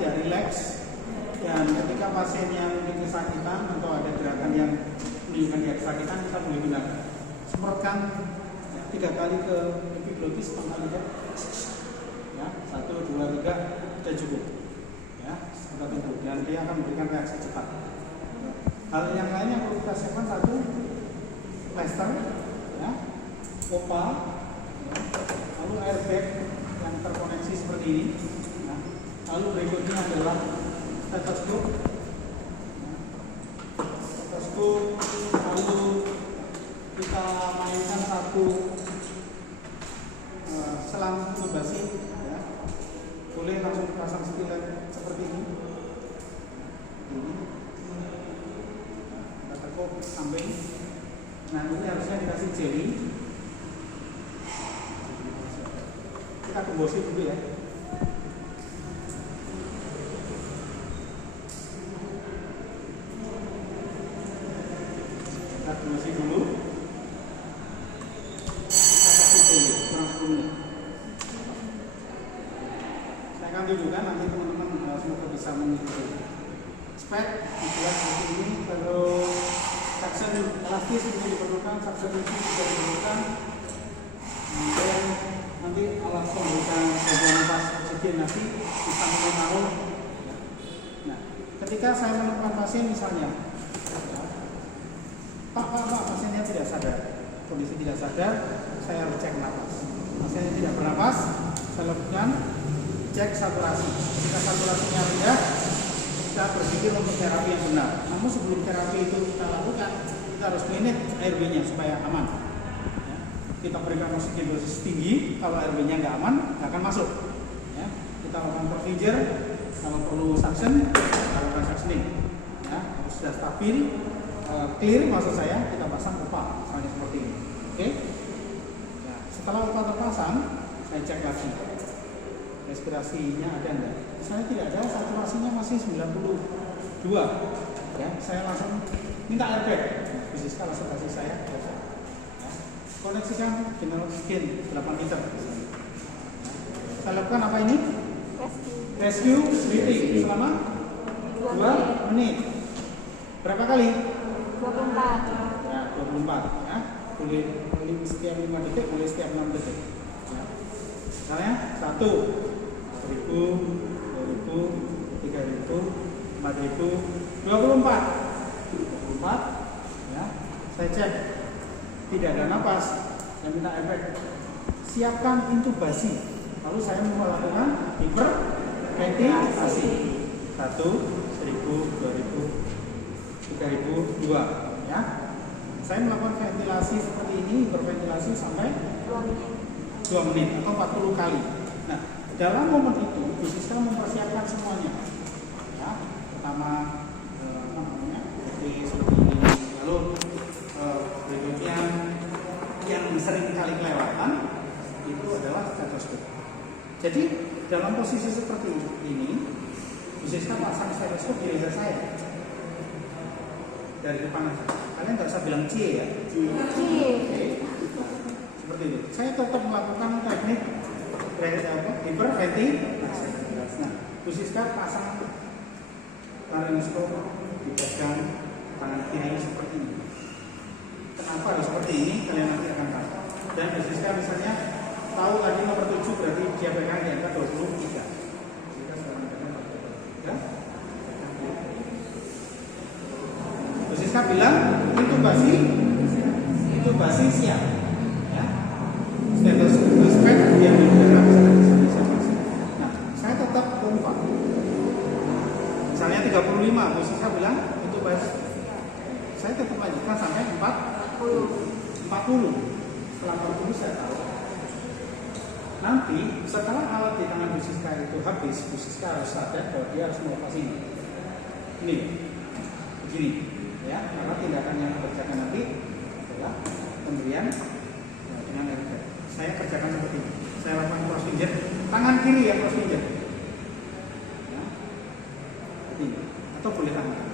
tidak rileks, dan ketika pasiennya mungkin kesakitan atau ada gerakan yang menunjukkan dia kesakitan, kita boleh gunakan. Semprotkan 3 kali ke epiglotis, lidah. Ya, 1, 2, 3 sudah cukup. Ya, sudah cukup. Dan dia akan memberikan reaksi cepat. Hal yang lain yang perlu kita siapkan, 1 plester, ya, opal, ya, lalu airbag yang terkoneksi seperti ini. Ya. Lalu berikutnya adalah stetoskop, ya. Stetoskop, lalu kita mainkan 1 selang nubasi, ya. Boleh langsung pasang stilet seperti ini. Kita tekuk samping. Nah, ini harusnya dikasih jeli. Kita kembosi dulu ya. Kita kembosi dulu. Kita kasih jeli kurang 10 menit. Saya akan tunjukkan nanti teman-teman semoga bisa mengikuti. Spek dibuat seperti ini, terus suction elastis ini diperlukan, suction ini juga diperlukan. Dan nanti alat pemberikan bantuan nafas oksigenasi bisa menaruh. Nah, ketika saya menemukan pasien misalnya, Pak, pasiennya tidak sadar, kondisi tidak sadar, saya harus cek nafas. Pasiennya tidak bernapas, saya lakukan cek saturasi. Ketika saturasinya rendah, kita berpikir untuk terapi yang benar. Namun sebelum terapi itu kita lakukan, kita harus manage ARB-nya supaya aman. Ya. Kita berikan oksigen dosis tinggi, kalau ARB-nya nggak aman, nggak akan masuk. Ya. Kita lakukan procedure, kalau perlu suction, kita lakukan suctioning. Ya. Harus sudah stabil, clear maksud saya, kita pasang upah, misalnya seperti ini. Oke? Ya. Setelah upah terpasang, saya cek lagi. Respirasinya ada enggak? Misalnya tidak ada, saturasinya masih 92. Ya, saya langsung minta airbag. Bisnis langsung kasih saya. Ya. Koneksikan general oksigen 8 liter. Ya. Saya lakukan apa ini? Rescue breathing selama 2 menit. Berapa kali? 24. Ya, 24. Ya. Boleh setiap 5 detik, boleh setiap 6 detik. Ya. Misalnya 1. 1000, 2000, 3000, 4000, 24. Ya. Saya cek tidak ada napas, saya minta efek. Siapkan intubasi. Lalu saya melakukan hiperventilasi. 1, 1000, 2000, 3000, 2. Ya. Saya melakukan ventilasi seperti ini, hiperventilasi sampai 2 menit atau 40 kali. Nah, dalam momen itu, kita mempersiapkan semuanya. Ya, pertama, seperti ini. Lalu berikutnya yang sering kali kelewatan itu adalah stetoskop. Jadi dalam posisi seperti ini, kita pasang stetoskop di leher saya dari depan aja. Kalian nggak usah bilang C ya. C. Okay. Seperti itu. Saya tetap melakukan teknik hiperventilasi. Nah, Siska pasang laryngoscope, dipegang tangan kiri seperti ini. Kenapa harus seperti ini? Kalian nanti akan tahu. Dan Siska misalnya tahu tadi nomor 7 berarti dia pegang di angka 23. Ya? Siska bilang intubasi siap. Ya. Stetoskop dia bergerak. Nah, saya tetap kompak. Misalnya 35, Bu Siska bilang intubasi. Saya tetap lanjutkan sampai 40. Setelah 40 saya tahu. Nanti setelah alat di tangan Bu Siska itu habis, Bu Siska harus sadar bahwa dia harus melepas ini. Ini, begini. Ya, karena tindakan yang dikerjakan nanti adalah pemberian dengan airbag. Saya kerjakan seperti ini. Saya lakukan cross finger, tangan kiri ya cross finger. Ya, seperti ini. Atau boleh tangan.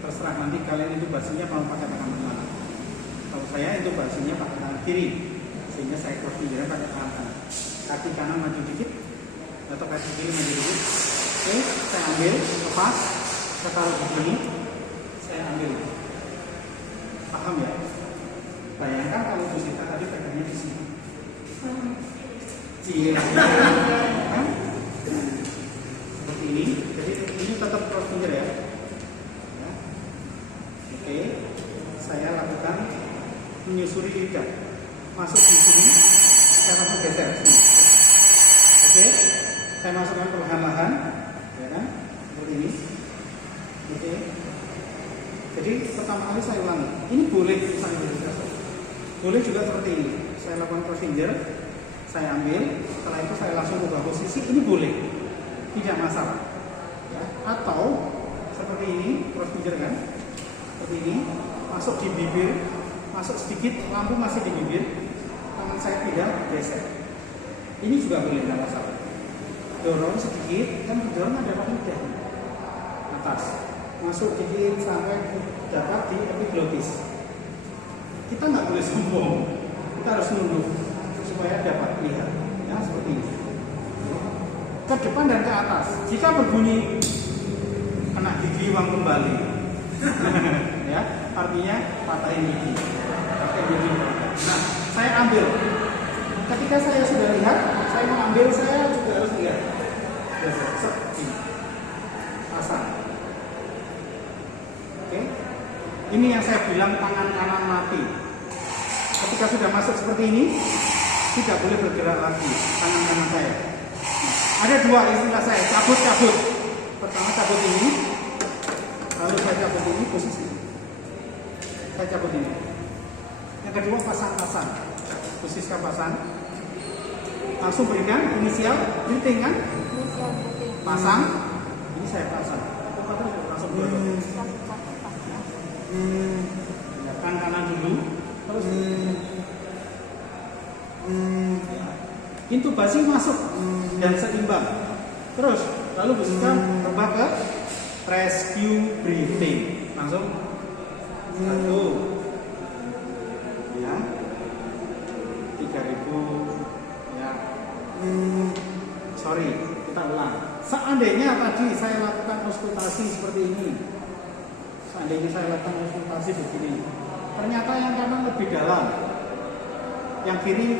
Terserah nanti kalian intubasinya mau pakai tangan mana. Kalau saya intubasinya pakai tangan kiri, sehingga saya cross fingernya pakai tangan kanan. Kaki kanan maju dikit, atau kaki kiri maju dikit. Oke? Oke, saya ambil, lepas, saya taruh begini, saya ambil. Paham ya? Bayangkan kalau Bu Sita tadi pegangnya di sini. Cila. Seperti ini. Jadi ini tetap cross finger ya. Oke, saya lakukan menyusuri lidah. Masuk di sini, saya langsung geser sini. Oke, saya masukkan perlahan-lahan, ya kan? Seperti ini. Oke. Jadi pertama kali saya ulangi. Ini boleh misalnya boleh juga seperti ini. Saya lakukan cross finger, saya ambil. Setelah itu saya langsung ubah posisi. Ini boleh, tidak masalah. Ya. Atau seperti ini, cross finger kan? Seperti ini, masuk di bibir, masuk sedikit, lampu masih di bibir, tangan saya tidak geser. Ini juga boleh, tidak masalah. Dorong sedikit, kan dorong ada pada lidah atas. Masuk dikit sampai dapat di epiglottis. Kita nggak boleh sombong, kita harus nunduk supaya dapat lihat, ya seperti ini. Ke depan dan ke atas. Jika berbunyi kena gigi uang kembali, ya artinya patahin gigi. Nah, saya ambil. Ketika saya sudah lihat, saya mengambil, saya juga harus lihat. Pasang. Oke, ini yang saya bilang tangan kanan mati. Ketika sudah masuk seperti ini, tidak boleh bergerak lagi tangan kanan saya. Ada dua istilah saya, cabut-cabut. Pertama cabut ini, lalu saya cabut ini, posisi. Saya cabut ini. Yang kedua pasang-pasang, posisikan pasang. Langsung berikan inisial, greeting kan? Pasang. Ini saya pasang. Langsung kan kanan dulu, terus intubasi masuk dan seimbang. Terus lalu bisa berubah ke rescue breathing. Langsung satu, ya, 3.000, ya. Sorry, kita ulang. Seandainya tadi saya lakukan auskultasi seperti ini. Seandainya saya lakukan konsultasi begini, ternyata yang kanan lebih dalam, yang kiri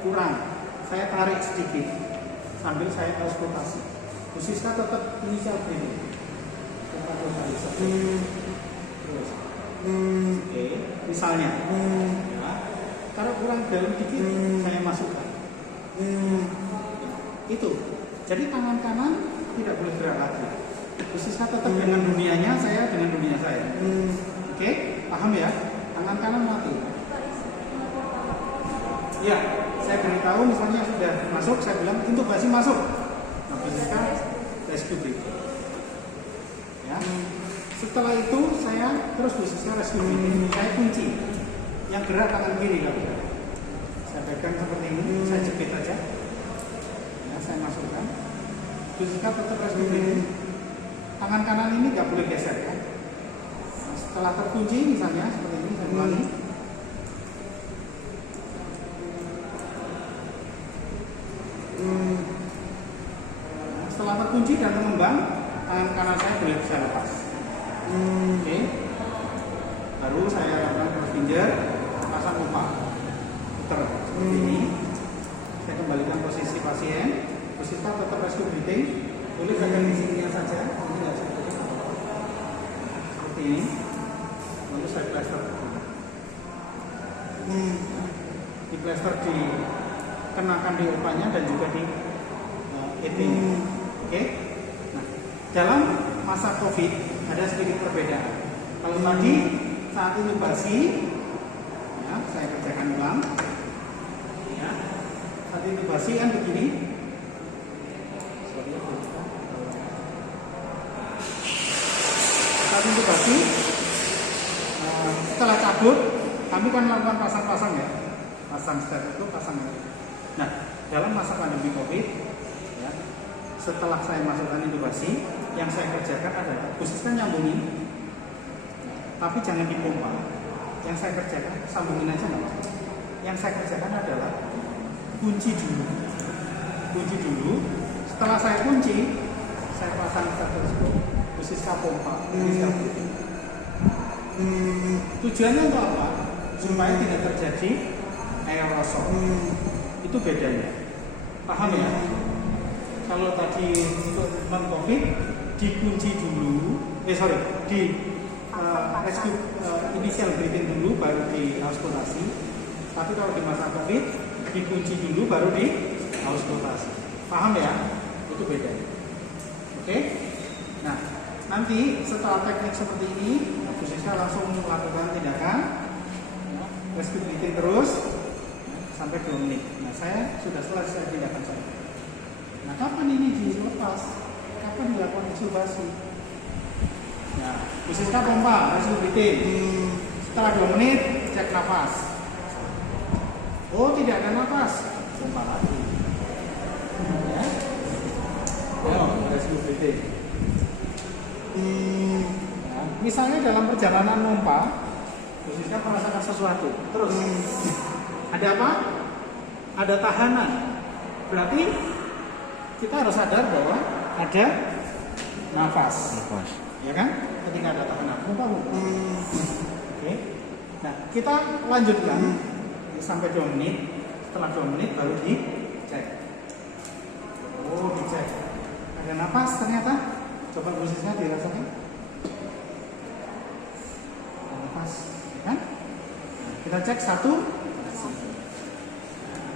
kurang, saya tarik sedikit sambil saya konsultasi. Khususnya tetap inisial begini. Terus, oke, misalnya, ya, kalau kurang dalam dikit, saya masukkan. Itu. Jadi tangan kanan tidak boleh gerak lagi. Khususnya tetap dengan dunianya, saya dengan dunia saya. Oke, paham ya? Tangan kanan mati. Ya, saya beritahu misalnya sudah masuk, saya bilang intubasi masuk. Nah, khususnya rescue breathing. Ya. Setelah itu saya terus khususnya rescue breathing. Saya kunci. Yang gerak tangan kiri kan? Saya pegang seperti ini, saya jepit aja. Ya, saya masukkan. Khususnya tetap rescue breathing. Tangan kanan ini nggak boleh geser ya. Nah, setelah terkunci misalnya seperti ini, saya ulangi. Nah, setelah terkunci dan mengembang, tangan kanan saya boleh bisa lepas. Oke. Baru saya lakukan cross finger, pasang upah, putar seperti ini. Saya kembalikan posisi pasien. Posisi tetap rescue breathing. Boleh pegang di sini saja. Seperti ini, lalu saya plester. Di plester dikenakan di upahnya dan juga di eting. Oke. Nah, dalam masa COVID ada sedikit perbedaan. Kalau tadi saat intubasi, ya, saya kerjakan ulang. Ya, saat intubasi kan begini. Saat intubasi, setelah cabut, kami kan melakukan pasang-pasang ya, pasang stent itu pasang. Nah, dalam masa pandemi COVID, ya, setelah saya masukkan intubasi, yang saya kerjakan adalah khususnya nyambungin, tapi jangan dipompa. Yang saya kerjakan sambungin aja nggak apa-apa. Yang saya kerjakan adalah kunci dulu. Setelah saya kunci, saya pasang stetoskop, Busiska pompa. Tujuannya untuk apa? Supaya tidak terjadi aerosol. Itu bedanya. Paham ya? Kalau tadi untuk non-COVID dikunci dulu, rescue initial breathing dulu baru di auskultasi. Tapi kalau di masa COVID dikunci dulu baru di auskultasi. Paham ya? Itu beda. Oke? Nah, nanti setelah teknik seperti ini, Busiska langsung melakukan tindakan rescue breathing terus sampai 2 menit. Nah, saya sudah selesai tindakan saya. Nah, kapan ini dilepas? Kapan dilakukan eksubasi? Nah, Busiska pompa, rescue breathing. Setelah 2 menit, cek nafas. Oh, tidak ada nafas, pompa lagi. Ya. Oh, rescue breathing. Nah, misalnya dalam perjalanan pompa, Busiska merasakan sesuatu. Terus, ada apa? Ada tahanan. Berarti kita harus sadar bahwa ada nafas. Ya kan? Ketika ada tahanan. Pompa. Oke. Nah, kita lanjutkan sampai 2 menit. Setelah 2 menit baru dicek. Oh, dicek. Ada nafas ternyata. Coba Busiska dirasakan. Ada nafas, ya kan? Nah, kita cek 1.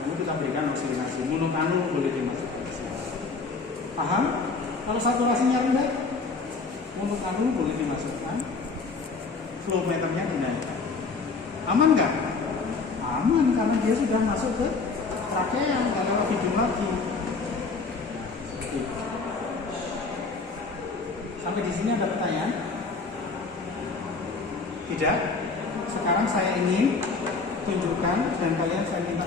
Lalu kita berikan oksigenasi. Monokanu boleh dimasukkan. Paham? Kalau saturasinya rendah, monokanu boleh dimasukkan. Flow meternya dinaikkan. Aman nggak? Aman, karena dia sudah masuk ke trakea, nggak lewat hidung lagi. Sampai di sini ada pertanyaan? Tidak? Sekarang saya ingin tunjukkan dan kalian saya minta